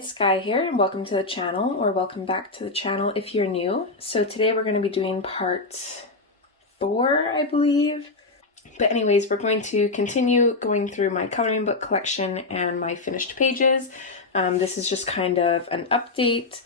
It's Skyee here, and welcome to the channel, or welcome back to the channel if you're new. So today we're going to be doing part 4, I believe. But anyways, we're going to continue going through my coloring book collection and my finished pages. This is just kind of an update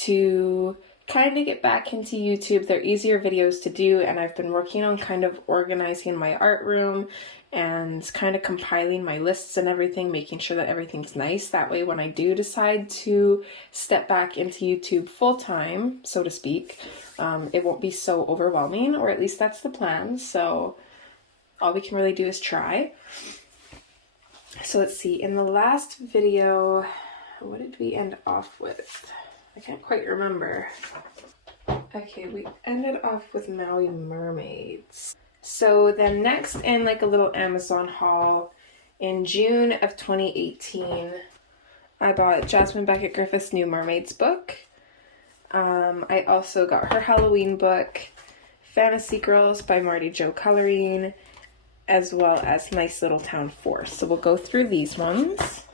to kind of get back into YouTube. They're easier videos to do, and I've been working on kind of organizing my art room and kind of compiling my lists and everything, making sure that everything's nice. That way when I do decide to step back into YouTube full-time, so to speak, it won't be so overwhelming, or at least that's the plan. So all we can really do is try. So let's see, in the last video, what did we end off with? I can't quite remember. Okay, we ended off with Maui Mermaids. So then next, in like a little Amazon haul, in June of 2018, I bought Jasmine Beckett Griffith's new Mermaids book. I also got her Halloween book, Fantasy Girls by Marty Jo Coloring, as well as Nice Little Town Force. So we'll go through these ones.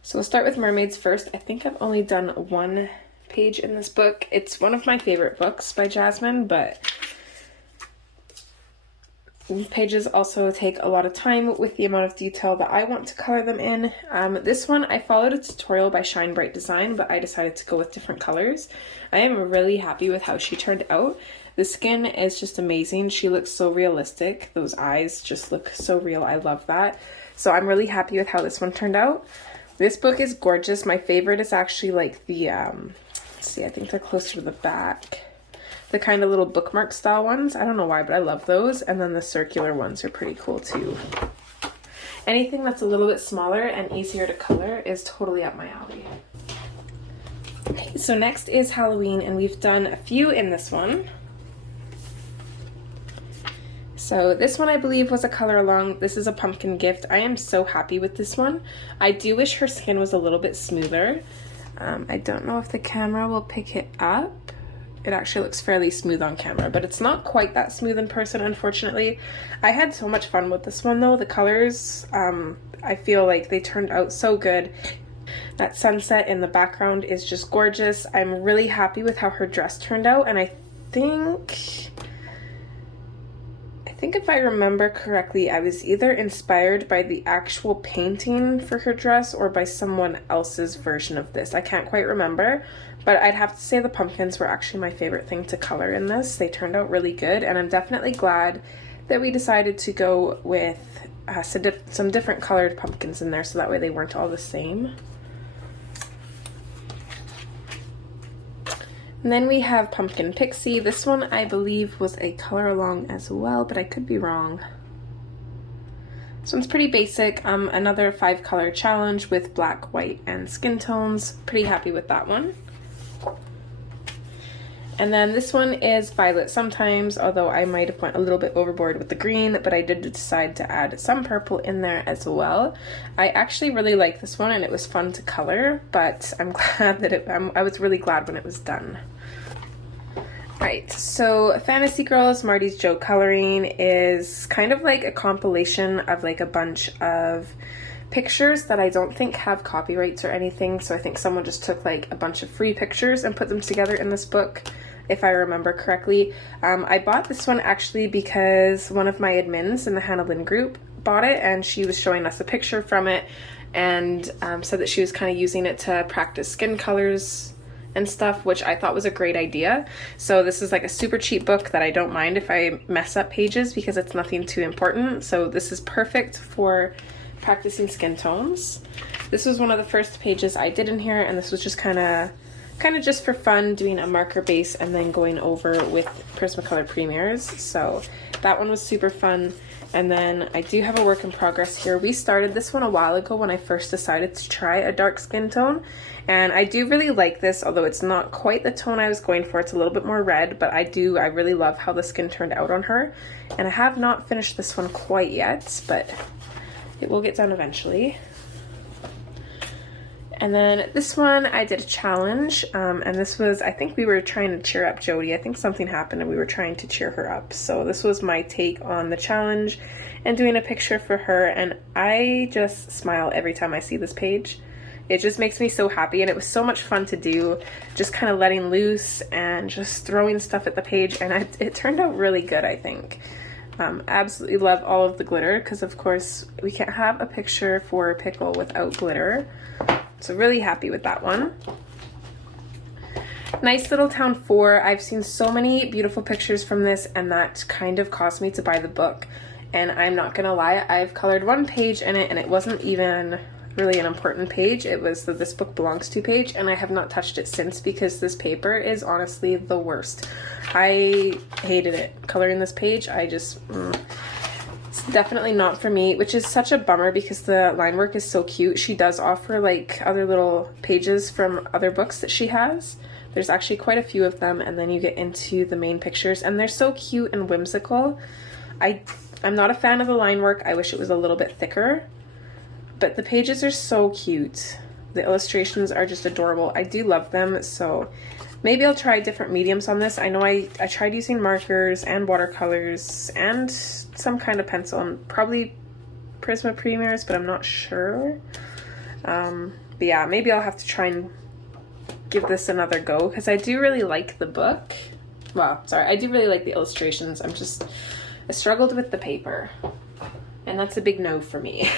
So we'll start with Mermaids first. I think I've only done one page in this book. It's one of my favorite books by Jasmine, but these pages also take a lot of time with the amount of detail that I want to color them in. This one, I followed a tutorial by Shine Bright Design, but I decided to go with different colors. I am really happy with how she turned out. The skin is just amazing. She looks so realistic. Those eyes just look so real. I love that. So I'm really happy with how this one turned out. This book is gorgeous. My favorite is actually like the, let's see, I think they're closer to the back. The kind of little bookmark style ones. I don't know why, but I love those. And then the circular ones are pretty cool too. Anything that's a little bit smaller and easier to color is totally up my alley. Okay, so next is Halloween, and we've done a few in this one. So this one I believe was a color along. This is a pumpkin gift. I am so happy with this one. I do wish her skin was a little bit smoother. I don't know if the camera will pick it up. It actually looks fairly smooth on camera, but it's not quite that smooth in person, unfortunately. I had so much fun with this one though. The colors, I feel like they turned out so good. That sunset in the background is just gorgeous. I'm really happy with how her dress turned out, and I think if I remember correctly, I was either inspired by the actual painting for her dress or by someone else's version of this. I can't quite remember, but I'd have to say the pumpkins were actually my favorite thing to color in this. They turned out really good, and I'm definitely glad that we decided to go with some different colored pumpkins in there, so that way they weren't all the same. And then we have Pumpkin Pixie. This one I believe was a color along as well, but I could be wrong. This one's pretty basic. Another 5 color challenge with black, white, and skin tones. Pretty happy with that one. And then this one is Violet Sometimes, although I might have went a little bit overboard with the green, but I did decide to add some purple in there as well. I actually really like this one, and it was fun to color, but I'm glad that I was really glad when it was done. Right, so Fantasy Girls, Marty Jo Coloring is kind of like a compilation of like a bunch of pictures that I don't think have copyrights or anything, so I think someone just took like a bunch of free pictures and put them together in this book, if I remember correctly. I bought this one actually because one of my admins in the Hannah Lynn group bought it, and she was showing us a picture from it, and said that she was kind of using it to practice skin colors and stuff, which I thought was a great idea. So this is like a super cheap book that I don't mind if I mess up pages because it's nothing too important. So this is perfect for practicing skin tones. This was one of the first pages I did in here, and this was just kind of just for fun, doing a marker base and then going over with Prismacolor Premiers. So that one was super fun. And then I do have a work in progress here. We started this one a while ago when I first decided to try a dark skin tone, and I do really like this, although it's not quite the tone I was going for. It's a little bit more red, but I really love how the skin turned out on her. And I have not finished this one quite yet, but it will get done eventually. And then this one, I did a challenge, and this was, I think we were trying to cheer up Jody. I think something happened and we were trying to cheer her up. So this was my take on the challenge and doing a picture for her, and I just smile every time I see this page. It just makes me so happy, and it was so much fun to do, just kind of letting loose and just throwing stuff at the page, and it turned out really good, I think. Absolutely love all of the glitter, because of course we can't have a picture for Pickle without glitter. So really happy with that one. Nice Little Town 4. I've seen so many beautiful pictures from this, and that kind of caused me to buy the book. And I'm not gonna lie, I've colored one page in it, and it wasn't even really an important page. It was the This Book Belongs To page, and I have not touched it since because this paper is honestly the worst. I hated it. Coloring this page, it's definitely not for me, which is such a bummer because the line work is so cute. She does offer like other little pages from other books that she has. There's actually quite a few of them, and then you get into the main pictures, and they're so cute and whimsical. I'm not a fan of the line work. I wish it was a little bit thicker, but the pages are so cute. The illustrations are just adorable. I do love them, so maybe I'll try different mediums on this. I know I tried using markers and watercolors and some kind of pencil, and probably Prisma Premiers, but I'm not sure. But yeah, maybe I'll have to try and give this another go, because I do really like the book. Well, sorry, I do really like the illustrations. I struggled with the paper, and that's a big no for me.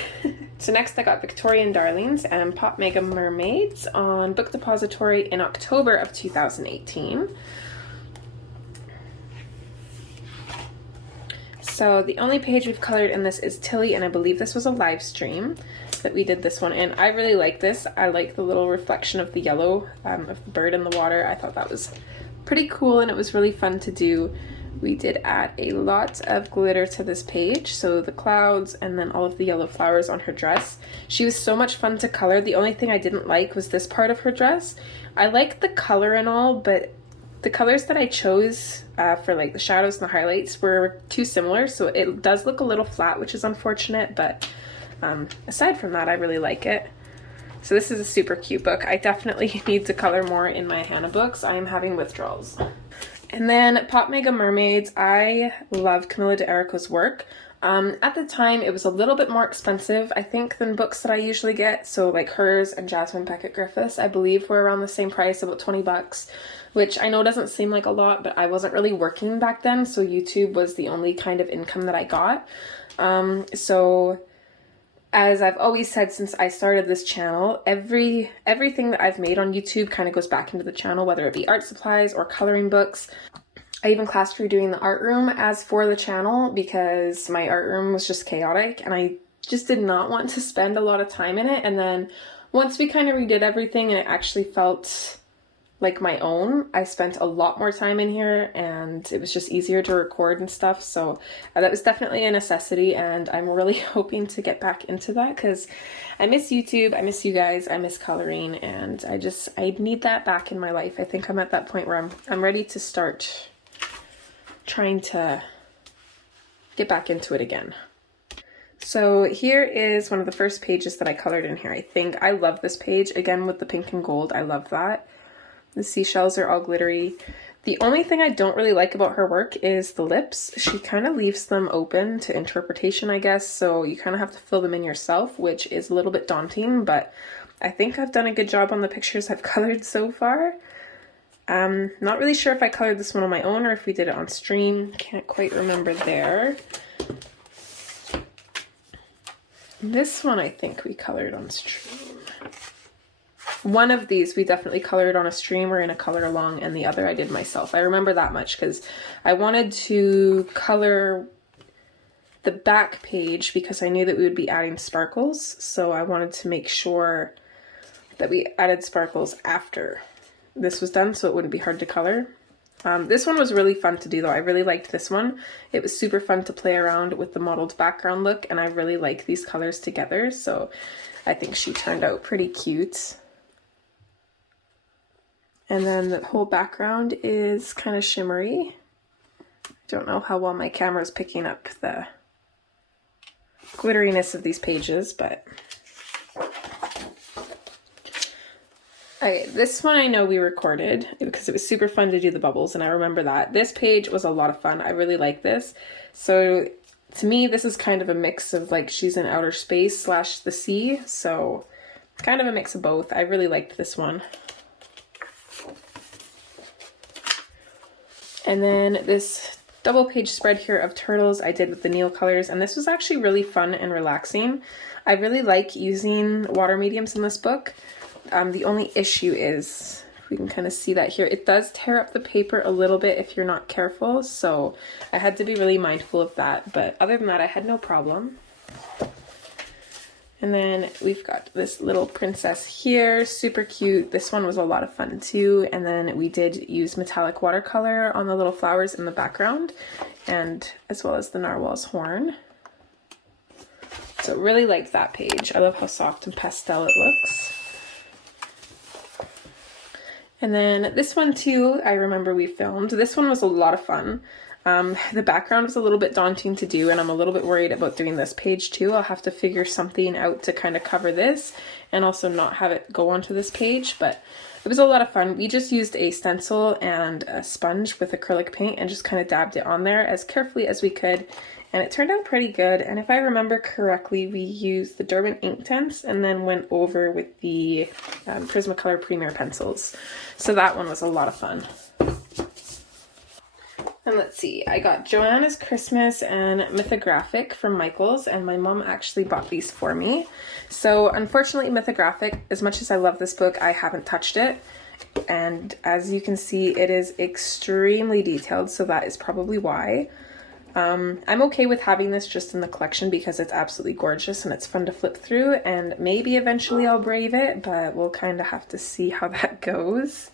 So next I got Victorian Darlings and Pop Mega Mermaids on Book Depository in October of 2018. So the only page we've colored in this is Tilly, and I believe this was a live stream that we did this one in. I really like this. I like the little reflection of the yellow of the bird in the water. I thought that was pretty cool, and it was really fun to do. We did add a lot of glitter to this page, so the clouds and then all of the yellow flowers on her dress. She was so much fun to color. The only thing I didn't like was this part of her dress. I liked the color and all, but the colors that I chose for like the shadows and the highlights were too similar, so it does look a little flat, which is unfortunate, but aside from that, I really like it. So this is a super cute book. I definitely need to color more in my Hannah books. I am having withdrawals. And then Pop Mega Mermaids. I love Camilla d'Errico's work. At the time, it was a little bit more expensive, I think, than books that I usually get. So like hers and Jasmine Beckett-Griffiths, I believe, were around the same price, about 20 bucks, which I know doesn't seem like a lot, but I wasn't really working back then, so YouTube was the only kind of income that I got. So as I've always said since I started this channel, everything that I've made on YouTube kind of goes back into the channel, whether it be art supplies or coloring books. I even classed redoing the art room as for the channel because my art room was just chaotic and I just did not want to spend a lot of time in it. And then once we kind of redid everything and it actually felt like my own, I spent a lot more time in here and it was just easier to record and stuff. So that was definitely a necessity, and I'm really hoping to get back into that because I miss YouTube, I miss you guys, I miss coloring, and I need that back in my life. I think I'm at that point where I'm ready to start trying to get back into it again. So here is one of the first pages that I colored in here. I think I love this page, again with the pink and gold. I love that. The seashells are all glittery. The only thing I don't really like about her work is the lips. She kind of leaves them open to interpretation, I guess, so you kind of have to fill them in yourself, which is a little bit daunting, but I think I've done a good job on the pictures I've colored so far. Not really sure if I colored this one on my own or if we did it on stream. Can't quite remember there. This one I think we colored on stream. One of these we definitely colored on a stream or in a color along, and the other I did myself. I remember that much because I wanted to color the back page because I knew that we would be adding sparkles, so I wanted to make sure that we added sparkles after this was done so it wouldn't be hard to color. This one was really fun to do though. I really liked this one. It was super fun to play around with the mottled background look, and I really like these colors together, so I think she turned out pretty cute. And then the whole background is kind of shimmery. Don't know how well my camera is picking up the glitteriness of these pages, but okay, this one I know we recorded because it was super fun to do the bubbles, and I remember that. This page was a lot of fun. I really like this. So to me, this is kind of a mix of like she's in outer space / the sea. So kind of a mix of both. I really liked this one. And then this double page spread here of turtles I did with the Neil colors, and this was actually really fun and relaxing. I really like using water mediums in this book. The only issue is, if we can kind of see that here, it does tear up the paper a little bit if you're not careful, so I had to be really mindful of that, but other than that I had no problem. And then we've got this little princess here, super cute. This one was a lot of fun too. And then we did use metallic watercolor on the little flowers in the background, and as well as the narwhal's horn. So really liked that page. I love how soft and pastel it looks. And then this one too, I remember we filmed. This one was a lot of fun. The background was a little bit daunting to do, and I'm a little bit worried about doing this page too. I'll have to figure something out to kind of cover this and also not have it go onto this page, but it was a lot of fun. We just used a stencil and a sponge with acrylic paint and just kind of dabbed it on there as carefully as we could, and it turned out pretty good. And if I remember correctly, we used the Derwent ink tints and then went over with the Prismacolor Premier pencils. So that one was a lot of fun. And let's see, I got Joanna's Christmas and Mythographic from Michael's, and my mom actually bought these for me. So unfortunately, Mythographic, as much as I love this book, I haven't touched it. And as you can see, it is extremely detailed, so that is probably why. I'm okay with having this just in the collection because it's absolutely gorgeous and it's fun to flip through, and maybe eventually I'll brave it, but we'll kind of have to see how that goes.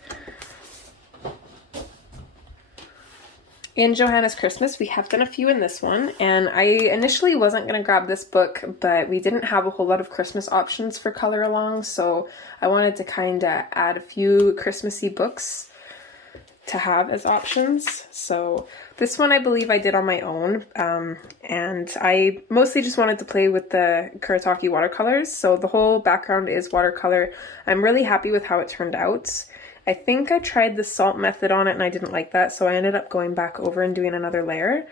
In Johanna's Christmas, we have done a few in this one, and I initially wasn't going to grab this book, but we didn't have a whole lot of Christmas options for color along, so I wanted to kind of add a few Christmassy books to have as options. So this one I believe I did on my own, and I mostly just wanted to play with the Kuretake watercolors, so the whole background is watercolor. I'm really happy with how it turned out. I think I tried the salt method on it and I didn't like that, so I ended up going back over and doing another layer.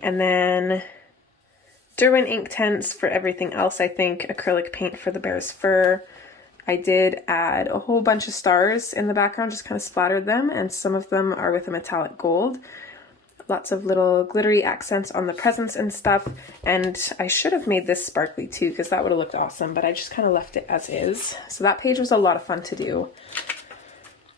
And then Derwent ink tints for everything else, I think. Acrylic paint for the bear's fur. I did add a whole bunch of stars in the background, just kind of splattered them, and some of them are with a metallic gold. Lots of little glittery accents on the presents and stuff, and I should have made this sparkly too because that would have looked awesome, but I just kind of left it as is. So that page was a lot of fun to do.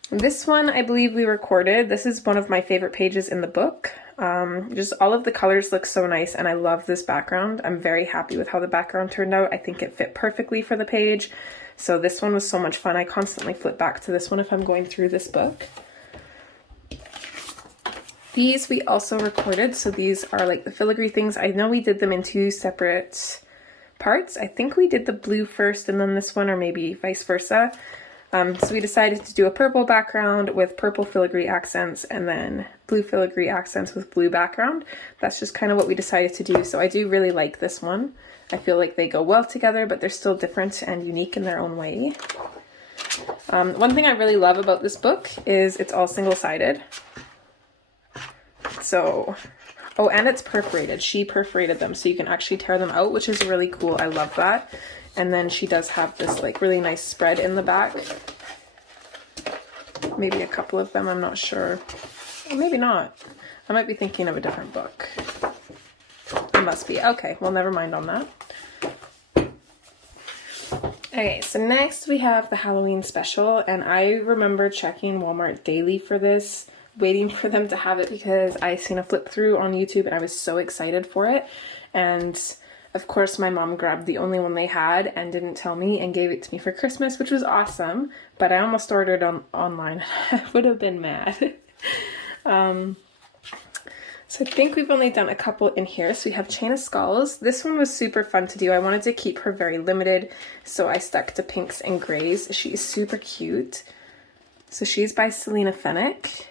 This one I believe we recorded. This is one of my favorite pages in the book. Just all of the colors look so nice, and I love this background. I'm very happy with how the background turned out. I think it fit perfectly for the page. So this one was so much fun. I constantly flip back to this one if I'm going through this book. These we also recorded, so these are like the filigree things. I know we did them in two separate parts. I think we did the blue first and then this one, or maybe vice versa. So we decided to do a purple background with purple filigree accents and then blue filigree accents with blue background. That's just kind of what we decided to do. So I do really like this one. I feel like they go well together, but they're still different and unique in their own way. One thing I really love about this book is it's all single-sided. So, oh, and it's perforated. She perforated them so you can actually tear them out, which is really cool. I love that. And then she does have this like really nice spread in the back. Maybe a couple of them, I'm not sure. Or maybe not. I might be thinking of a different book. It must be. Okay, well, never mind on that. Okay, so next we have the Halloween special, and I remember checking Walmart daily for this, waiting for them to have it because I seen a flip through on YouTube and I was so excited for it. And of course, my mom grabbed the only one they had and didn't tell me and gave it to me for Christmas, which was awesome, but I almost ordered online. I would have been mad. So I think we've only done a couple in here. So we have Chain of Skulls. This one was super fun to do. I wanted to keep her very limited, so I stuck to pinks and grays. She is super cute. So she's by Selena Fennick.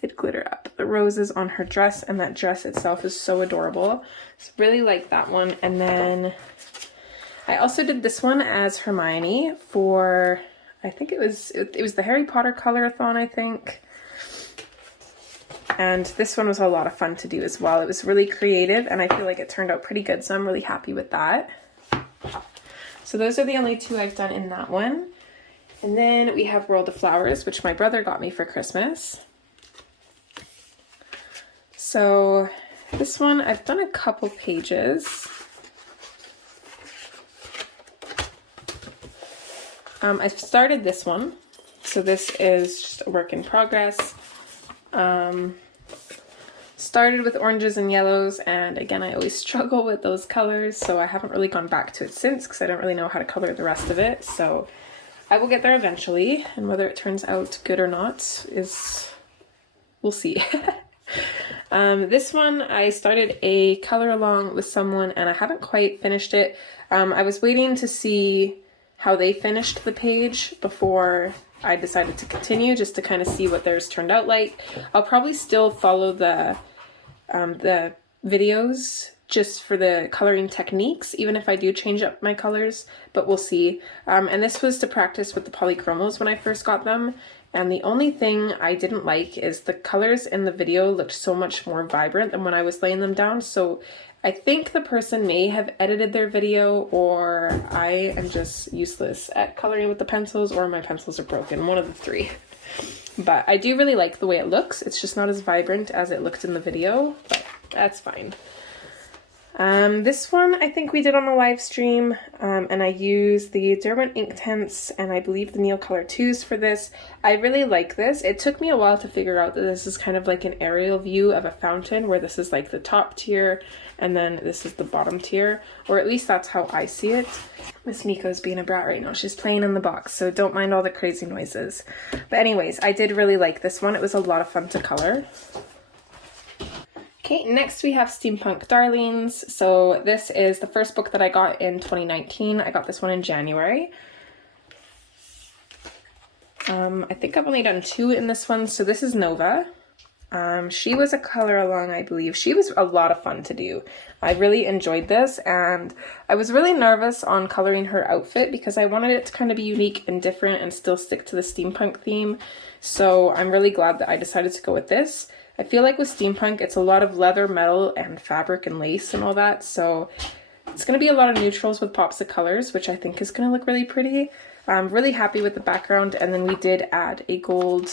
Did glitter up the roses on her dress, and that dress itself is so adorable. So really like that one. And then I also did this one as Hermione for, I think it was the Harry Potter color-a-thon, I think. And this one was a lot of fun to do as well. It was really creative and I feel like it turned out pretty good, so I'm really happy with that. So those are the only two I've done in that one. And then we have World of Flowers, which my brother got me for Christmas. So this one, I've done a couple pages. I've started this one. So this is just a work in progress. Started with oranges and yellows, and again, I always struggle with those colors, so I haven't really gone back to it since because I don't really know how to color the rest of it. So I will get there eventually, and whether it turns out good or not we'll see. This one, I started a color along with someone and I haven't quite finished it. I was waiting to see how they finished the page before I decided to continue, just to kind of see what theirs turned out like. I'll probably still follow the videos just for the coloring techniques, even if I do change up my colors, but we'll see. And this was to practice with the polychromos when I first got them. And the only thing I didn't like is the colors in the video looked so much more vibrant than when I was laying them down. So I think the person may have edited their video, or I am just useless at coloring with the pencils, or my pencils are broken, one of the three. But I do really like the way it looks. It's just not as vibrant as it looked in the video, but that's fine. This one I think we did on a live stream, and I used the Derwent ink tints and I believe the Neocolor 2s for this. I really like this. It took me a while to figure out that this is kind of like an aerial view of a fountain, where this is like the top tier and then this is the bottom tier, or at least that's how I see it. Miss Miko's being a brat right now. She's playing in the box, so don't mind all the crazy noises. But anyways, I did really like this one. It was a lot of fun to color. Okay, next we have Steampunk Darlings. So this is the first book that I got in 2019. I got this one in January. I think I've only done 2 in this one. So this is Nova. She was a color along, I believe. She was a lot of fun to do. I really enjoyed this, and I was really nervous on coloring her outfit because I wanted it to kind of be unique and different and still stick to the steampunk theme. So I'm really glad that I decided to go with this. I feel like with steampunk, it's a lot of leather, metal, and fabric and lace and all that. So it's going to be a lot of neutrals with pops of colors, which I think is going to look really pretty. I'm really happy with the background, and then we did add a gold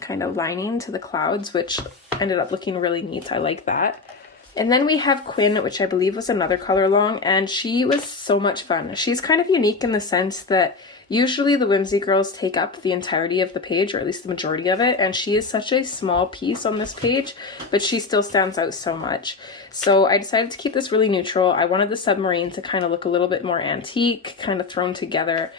kind of lining to the clouds, which ended up looking really neat. I like that. And then we have Quinn, which I believe was another color along, and she was so much fun. She's kind of unique in the sense that usually the Whimsy girls take up the entirety of the page, or at least the majority of it, and she is such a small piece on this page, but she still stands out so much. So I decided to keep this really neutral. I wanted the submarine to kind of look a little bit more antique, kind of thrown together,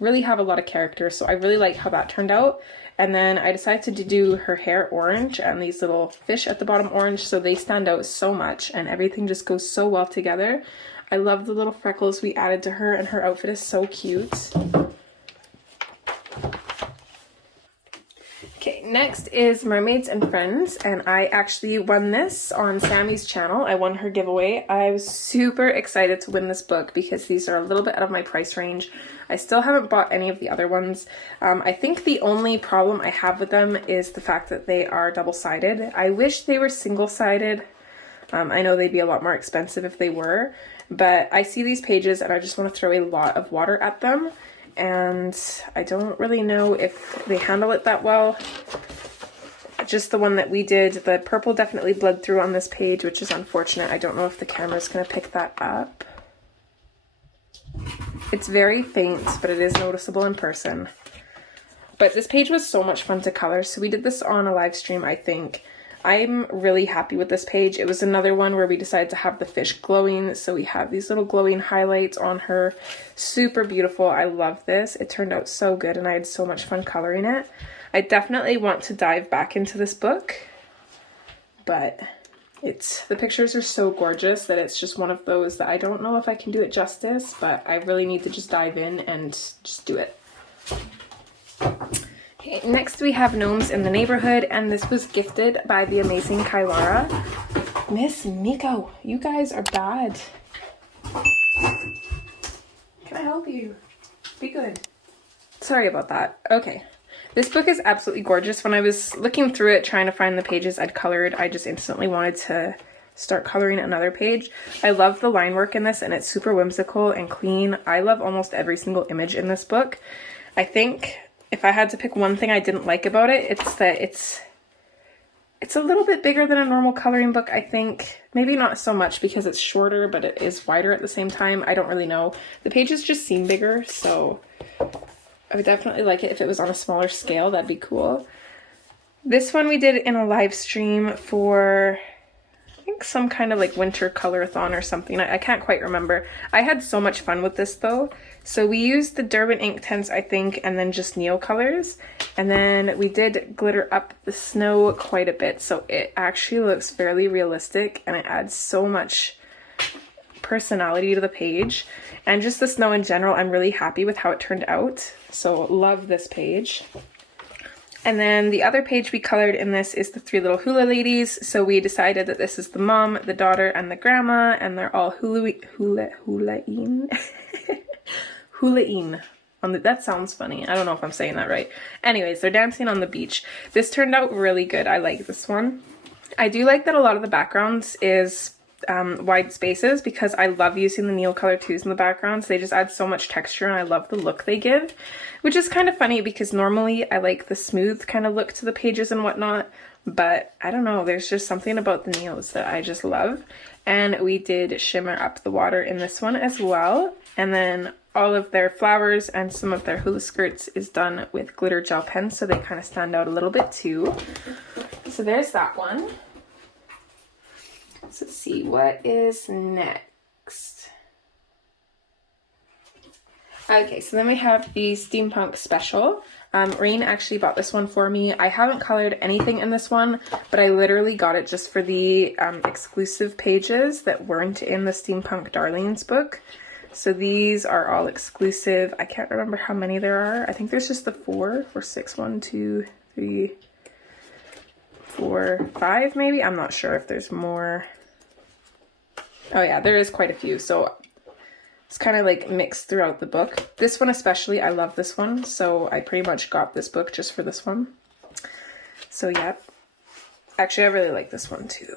really have a lot of character, so I really like how that turned out. And then I decided to do her hair orange and these little fish at the bottom orange, so they stand out so much and everything just goes so well together. I love the little freckles we added to her, and her outfit is so cute. Okay, next is Mermaids and Friends, and I actually won this on Sammy's channel. I won her giveaway. I was super excited to win this book because these are a little bit out of my price range. I still haven't bought any of the other ones. I think the only problem I have with them is the fact that they are double-sided. I wish they were single-sided. I know they'd be a lot more expensive if they were, but I see these pages and I just want to throw a lot of water at them, and I don't really know if they handle it that well. Just the one that we did, the purple definitely bled through on this page, which is unfortunate. I don't know if the camera's going to pick that up. It's very faint, but it is noticeable in person. But this page was so much fun to color, so we did this on a live stream, I think. I'm really happy with this page. It was another one where we decided to have the fish glowing, so we have these little glowing highlights on her. Super beautiful. I love this. It turned out so good, and I had so much fun coloring it. I definitely want to dive back into this book, but the pictures are so gorgeous that it's just one of those that I don't know if I can do it justice, but I really need to just dive in and just do it. Okay, next we have Gnomes in the Neighborhood, and this was gifted by the amazing Kailara. Miss Miko, you guys are bad. Can I help you? Be good. Sorry about that. Okay. This book is absolutely gorgeous. When I was looking through it, trying to find the pages I'd colored, I just instantly wanted to start coloring another page. I love the line work in this, and it's super whimsical and clean. I love almost every single image in this book. I think if I had to pick one thing I didn't like about it, it's that it's a little bit bigger than a normal coloring book, I think. Maybe not so much because it's shorter, but it is wider at the same time. I don't really know. The pages just seem bigger, so I would definitely like it if it was on a smaller scale. That'd be cool. This one we did in a live stream for, I think, some kind of like winter color-a-thon or something. I can't quite remember. I had so much fun with this though. So we used the Durban ink tints, I think, and then just Neo colors. And then we did glitter up the snow quite a bit. So it actually looks fairly realistic, and it adds so much personality to the page. And just the snow in general, I'm really happy with how it turned out. So love this page. And then the other page we colored in this is the three little hula ladies. So we decided that this is the mom, the daughter, and the grandma, and they're all hula-ing. Hula-ing. That sounds funny. I don't know if I'm saying that right. Anyways, they're dancing on the beach. This turned out really good. I like this one. I do like that a lot of the backgrounds is wide spaces, because I love using the Neocolor 2s in the backgrounds. They just add so much texture, and I love the look they give, which is kind of funny because normally I like the smooth kind of look to the pages and whatnot, but I don't know, there's just something about the Neos that I just love. And we did shimmer up the water in this one as well, and then all of their flowers and some of their hula skirts is done with glitter gel pens, so they kind of stand out a little bit too. So there's that one. So let's see, what is next? Okay, so then we have the Steampunk Special. Rain actually bought this one for me. I haven't colored anything in this one, but I literally got it just for the exclusive pages that weren't in the Steampunk Darlings book. So these are all exclusive. I can't remember how many there are. I think there's just the 4 or 6. 1, 2, 3, 4, 5 maybe. I'm not sure if there's more. Oh yeah, there is quite a few. So it's kind of like mixed throughout the book. This one especially, I love this one. So I pretty much got this book just for this one. So yeah, actually I really like this one too.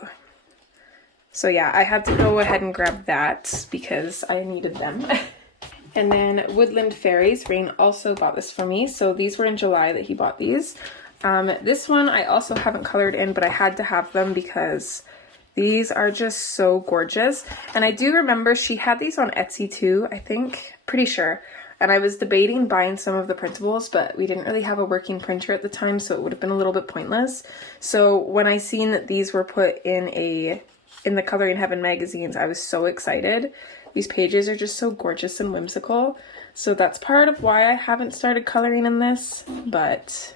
So yeah, I had to go ahead and grab that because I needed them. And then Woodland Fairies, Rain also bought this for me. So these were in July that he bought these. This one I also haven't colored in, but I had to have them because these are just so gorgeous. And I do remember she had these on Etsy too, I think, pretty sure. And I was debating buying some of the printables, but we didn't really have a working printer at the time, so it would have been a little bit pointless. So when I seen that these were put in the Coloring Heaven magazines, I was so excited. These pages are just so gorgeous and whimsical. So that's part of why I haven't started coloring in this, but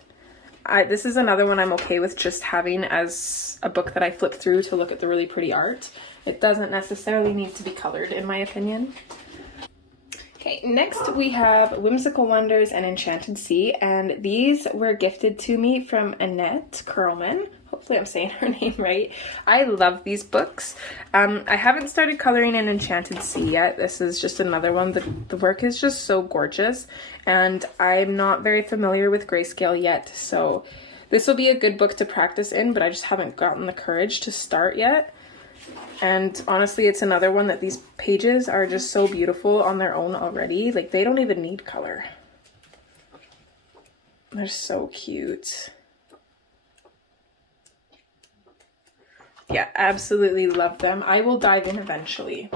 this is another one I'm okay with just having as a book that I flip through to look at the really pretty art. It doesn't necessarily need to be colored, in my opinion. Okay, next we have Whimsical Wonders and Enchanted Sea, and these were gifted to me from Annette Curlman. Hopefully I'm saying her name right. I love these books. I haven't started coloring in Enchanted Sea yet. This is just another one. The work is just so gorgeous, and I'm not very familiar with grayscale yet, so this will be a good book to practice in, but I just haven't gotten the courage to start yet. And honestly, it's another one that these pages are just so beautiful on their own already. Like, they don't even need color. They're so cute. Yeah, absolutely love them. I will dive in eventually.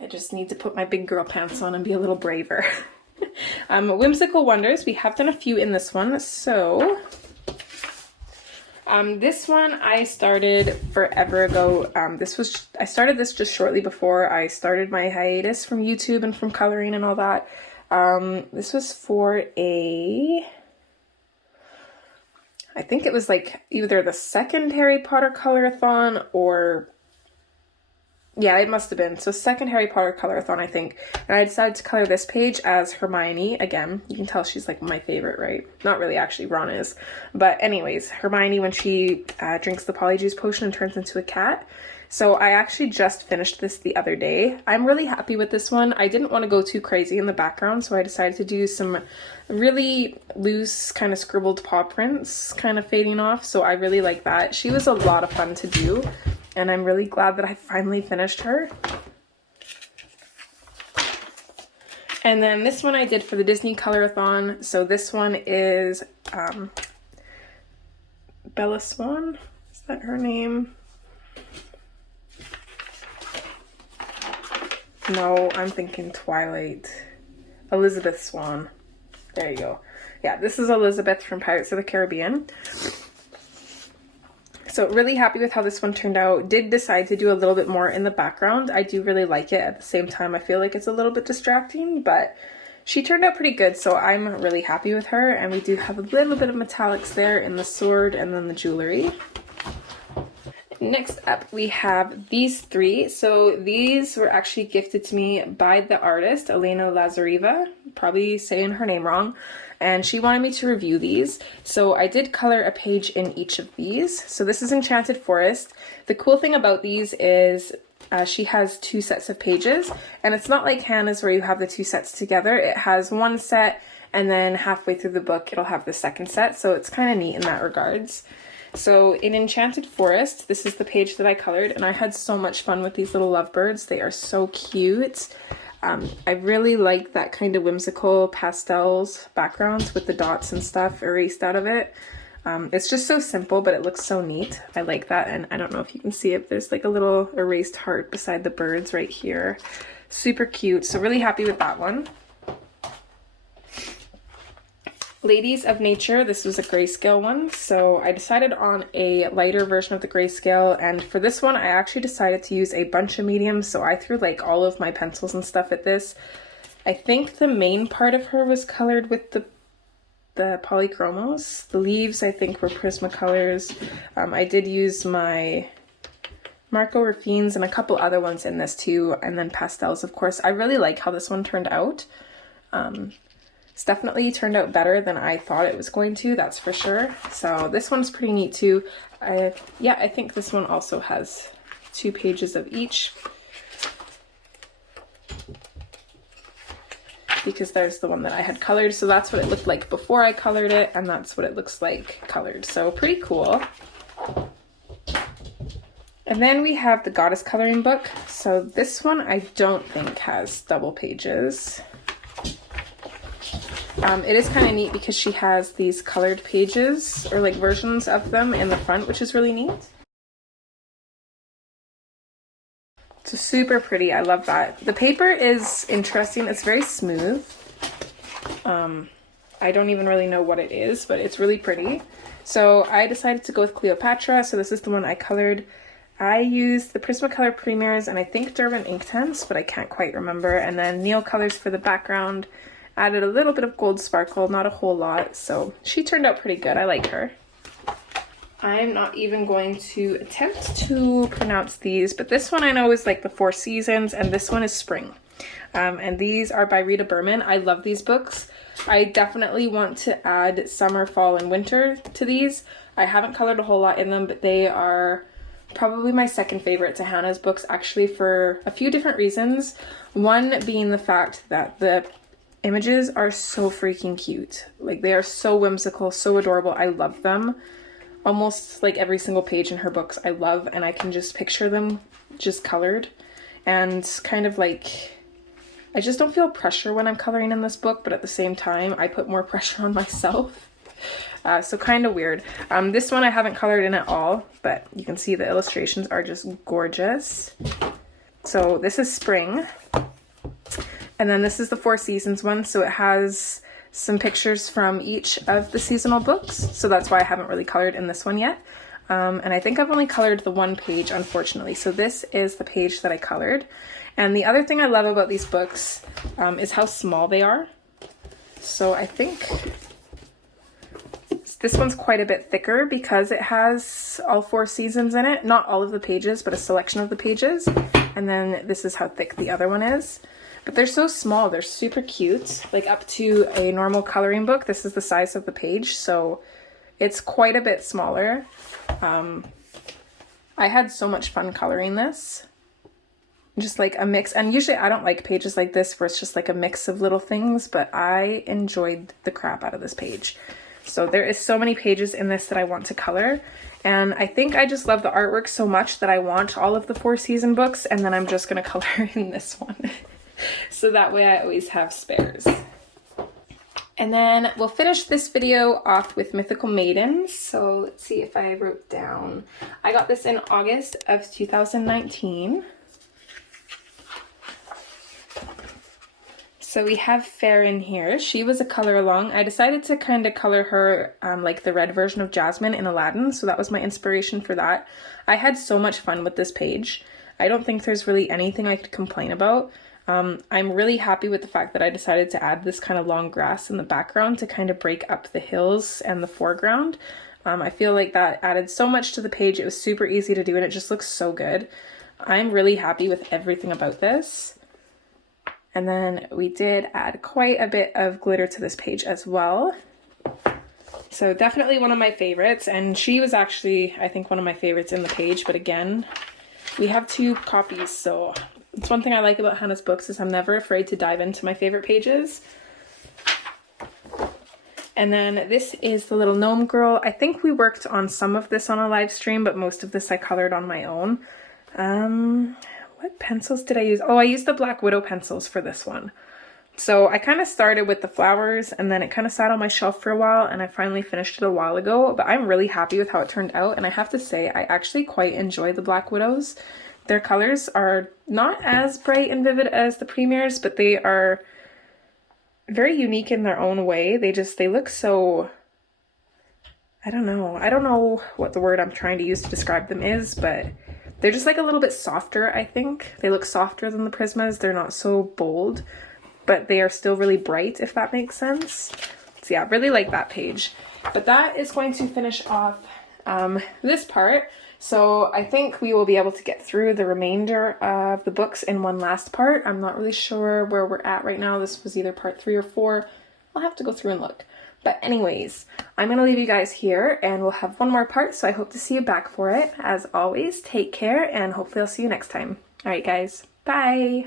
I just need to put my big girl pants on and be a little braver. Whimsical Wonders, we have done a few in this one. So this one I started forever ago. I started this just shortly before I started my hiatus from YouTube and from coloring and all that. This was for I think it was like either the second Harry Potter color-a-thon or, yeah, it must have been. So second Harry Potter color-a-thon, I think. And I decided to color this page as Hermione. Again, you can tell she's like my favorite, right? Not really, actually, Ron is. But anyways, Hermione when she drinks the polyjuice potion and turns into a cat. So I actually just finished this the other day. I'm really happy with this one. I didn't want to go too crazy in the background, so I decided to do some really loose kind of scribbled paw prints kind of fading off. So I really like that. She was a lot of fun to do. and I'm really glad that I finally finished her. And then this one I did for the Disney Colorathon. So this one is Bella Swan. Is that her name? No, I'm thinking Twilight. Elizabeth Swan. There you go. Yeah, this is Elizabeth from Pirates of the Caribbean. So really happy with how this one turned out. Did decide to do a little bit more in the background. I do really like it. At the same time, I feel like it's a little bit distracting, but she turned out pretty good, so I'm really happy with her. And we do have a little bit of metallics there in the sword and then the jewelry. Next up, we have these three. So these were actually gifted to me by the artist, Elena Lazareva, probably saying her name wrong, and she wanted me to review these. So I did color a page in each of these. So this is Enchanted Forest. The cool thing about these is she has 2 sets of pages, and it's not like Hannah's where you have the 2 sets together. It has one set, and then halfway through the book, it'll have the second set. So it's kind of neat in that regards. So in Enchanted Forest, this is the page that I colored, and I had so much fun with these little lovebirds. They are so cute. I really like that kind of whimsical pastels backgrounds with the dots and stuff erased out of it. It's just so simple, but it looks so neat. I like that, and I don't know if you can see it. There's like a little erased heart beside the birds right here. Super cute. So really happy with that one. Ladies of Nature, this was a grayscale one, so I decided on a lighter version of the grayscale, and for this one I actually decided to use a bunch of mediums, so I threw like all of my pencils and stuff at this. I think the main part of her was colored with the polychromos. The leaves I think were Prismacolors. I did use my Marco Raffines and a couple other ones in this too, and then pastels of course. I really like how this one turned out. It's definitely turned out better than I thought it was going to, that's for sure. So this one's pretty neat too. Yeah, I think this one also has 2 pages of each, because there's the one that I had colored. So that's what it looked like before I colored it, and that's what it looks like colored. So pretty cool. And then we have the Goddess coloring book. So this one I don't think has double pages. It is kind of neat because she has these colored pages, or like versions of them in the front, which is really neat. So super pretty, I love that. The paper is interesting, it's very smooth. I don't even really know what it is, but it's really pretty. So I decided to go with Cleopatra, so this is the one I colored. I used the Prismacolor Premiers and I think Durban Inktense, but I can't quite remember. And then Neil colors for the background. Added a little bit of gold sparkle, not a whole lot, so she turned out pretty good. I like her. I'm not even going to attempt to pronounce these, but this one I know is like the 4 Seasons, and this one is Spring. And these are by Rita Berman. I love these books. I definitely want to add summer, fall, and winter to these. I haven't colored a whole lot in them, but they are probably my second favorite to Hannah's books, actually, for a few different reasons. One being the fact that the images are so freaking cute. Like, they are so whimsical, so adorable. I love them. Almost like every single page in her books I love, and I can just picture them just colored. And kind of like, I just don't feel pressure when I'm coloring in this book, but at the same time I put more pressure on myself. So kind of weird. This one I haven't colored in at all, but you can see the illustrations are just gorgeous. So this is Spring. And then this is the 4 Seasons one, so it has some pictures from each of the seasonal books, so that's why I haven't really colored in this one yet. And I think I've only colored the 1 page, unfortunately, so this is the page that I colored. And the other thing I love about these books is how small they are. So I think this one's quite a bit thicker because it has all 4 seasons in it. Not all of the pages, but a selection of the pages. And then this is how thick the other one is. But they're so small, they're super cute, like up to a normal coloring book. This is the size of the page, so it's quite a bit smaller. I had so much fun coloring this. Just like a mix, and usually I don't like pages like this where it's just like a mix of little things, but I enjoyed the crap out of this page. So there is so many pages in this that I want to color. And I think I just love the artwork so much that I want all of the 4 season books, and then I'm just gonna color in this one. So that way I always have spares. And then we'll finish this video off with Mythical Maidens. So let's see if I wrote down. I got this in August of 2019. So we have Fair in here. She was a color along. I decided to kind of color her like the red version of Jasmine in Aladdin, so that was my inspiration for that. I had so much fun with this page. I don't think there's really anything I could complain about. I'm really happy with the fact that I decided to add this kind of long grass in the background to kind of break up the hills and the foreground. I feel like that added so much to the page. It was super easy to do and it just looks so good. I'm really happy with everything about this. And then we did add quite a bit of glitter to this page as well. So definitely one of my favorites, and she was actually, I think, one of my favorites in the page, but again, we have 2 copies, so it's one thing I like about Hannah's books is I'm never afraid to dive into my favorite pages. And then this is the little gnome girl. I think we worked on some of this on a live stream, but most of this I colored on my own. What pencils did I use? Oh, I used the Black Widow pencils for this one. So I kind of started with the flowers and then it kind of sat on my shelf for a while and I finally finished it a while ago, but I'm really happy with how it turned out, and I have to say I actually quite enjoy the Black Widows. Their colors are not as bright and vivid as the Premiers, but they are very unique in their own way. They look so, I don't know what the word I'm trying to use to describe them is, but they're just like a little bit softer, I think. They look softer than the Prismas. They're not so bold, but they are still really bright, if that makes sense. So yeah, really like that page. But that is going to finish off this part. So I think we will be able to get through the remainder of the books in one last part. I'm not really sure where we're at right now. This was either part 3 or 4. I'll have to go through and look. But anyways, I'm going to leave you guys here and we'll have one more part, so I hope to see you back for it. As always, take care and hopefully I'll see you next time. Alright guys, bye!